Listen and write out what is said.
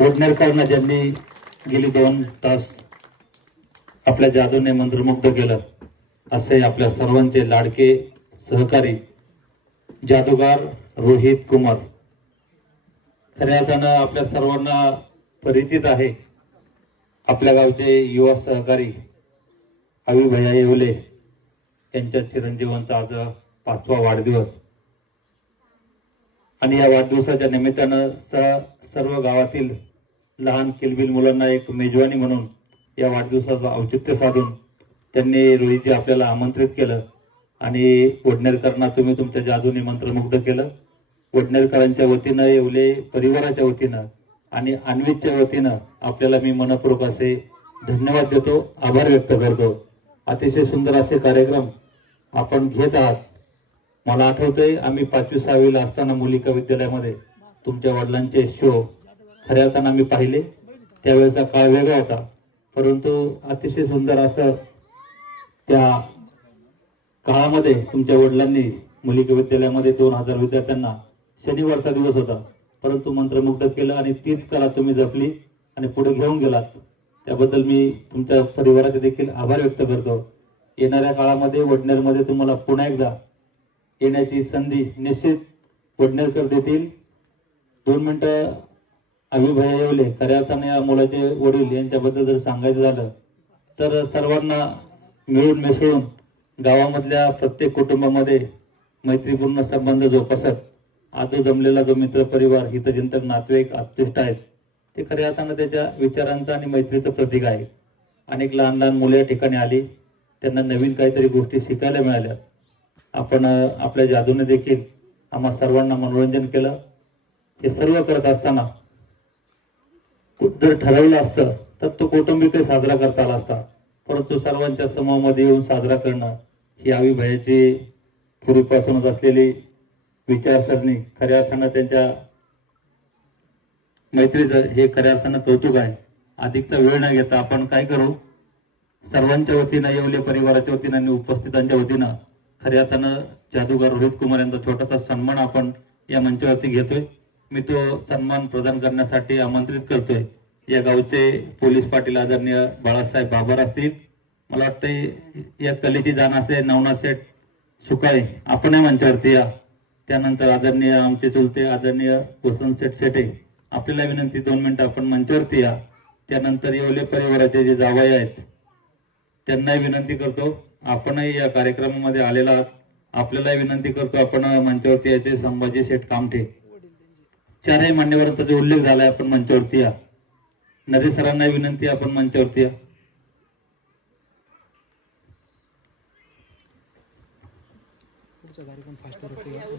वडनेरकरांना ज्यांनी गेली 2 तास आपल्या जादूने मंत्रमुग्ध केलं असे आपल्या सर्वांचे लाडके सहकारी जादूगार रोहित कुमार. खऱ्या अर्थानं आपल्या सर्वांना परिचित आहे. आपल्या गावचे युवा सहकारी अवी भैया येवले यांच्या चिरंजीवांचा आज 5वा वाढदिवस आणि या वाढदिवसाच्या निमित्तानं सर्व गावातील लहान किलबिल मुलांना एक मेजवानी म्हणून या वाढदिवसाचं औचित्य साधून त्यांनी रोहितजी आपल्याला आमंत्रित केलं आणि वडनेरकरांना तुम्ही तुमच्या जादूने मंत्रमुग्ध केलं. वडनेरकरांच्या वतीनं येवले परिवाराच्या वतीनं आणि अन्वीच्या वतीनं आपल्याला मी मनपूर्वक असे धन्यवाद देतो, आभार व्यक्त करतो. अतिशय सुंदर असे कार्यक्रम आपण घेत आहात. मला आठवतंय आम्ही 5वी-6वी ला असताना मुलिका विद्यालयामध्ये तुमच्या वडिलांचे शो खऱ्या अर्थानं आम्ही पाहिले. त्यावेळेचा काळ वेगळा होता, परंतु अतिशय सुंदर असं त्या काळामध्ये तुमच्या वडिलांनी मुलिका विद्यालयामध्ये 2000 विद्यार्थ्यांना शनिवारचा दिवस होता, परंतु मंत्रमुग्ध केलं आणि तीच कला तुम्ही जपली आणि पुढे घेऊन गेलात. त्याबद्दल मी तुमच्या परिवाराचे देखील आभार व्यक्त करतो. येणाऱ्या काळामध्ये वडनेरमध्ये तुम्हाला पुन्हा एकदा येण्याची संधी निश्चित वडनेरकर देतील. 2 मिनिटं अवी भैया येवले खऱ्या अर्थाने या मुलाचे वडील यांच्याबद्दल जर सांगायचं झालं तर सर्वांना मिळून मिसळून गावामधल्या प्रत्येक कुटुंबामध्ये मैत्रीपूर्ण संबंध जोपासत आजो जमलेला जो मित्र परिवार हितचिंतक नातेवाईक आत्मिष्ट आहेत ते खऱ्या अर्थानं त्याच्या विचारांचं आणि मैत्रीचं प्रतीक आहे. अनेक लहान लहान मुले या ठिकाणी आली, त्यांना नवीन काहीतरी गोष्टी शिकायला मिळाल्या. आपण आपल्या जादूने देखील आम्हा सर्वांना मनोरंजन केलं. हे सर्व करत असताना जर ठरवलं असतं तर तो कौटुंबिक साजरा करता आला असता, परंतु सर्वांच्या समूहामध्ये येऊन साजरा करणं ही अवी भैयाची पूर्वीपासूनच असलेली विचारसरणी खऱ्या अर्थानं त्यांच्या मैत्रीचं हे खऱ्या अर्थानं कौतुक आहे. अधिकचा वेळ न घेता आपण काय करू, सर्वांच्या वतीनं येवले परिवाराच्या वतीनं आणि उपस्थितांच्या वतीनं खऱ्या अर्थानं जादूगार रोहित कुमार यांचा छोटासा सन्मान आपण या मंचावरती घेतोय. मी तो सन्मान प्रदान करण्यासाठी आमंत्रित करतोय या गावचे पोलीस पाटील आदरणीय बाळासाहेब बाबर असतील. मला वाटतं या कलेची जाण असे नवनाथ शेठ सुकाळे आपणही मंचावरती या. त्यानंतर आदरणीय आमचे चुलते आदरणीय वसंत शेठ शेटे आपल्याला विनंती 2 मिनिटं आपण मंचावरती या. त्यानंतर येवले परिवाराचे जे जावई आहेत त्यांनाही विनंती करतो आपणही या कार्यक्रमामध्ये आलेला आहात. आपल्यालाही विनंती करतो आपण मंचावरती यायचे. संभाजी शेठ कामठे 4ही मान्यवरांचा जो उल्लेख झालाय आपण मंचावरती या. नरे सरांना विनंती आपण मंचावरती या.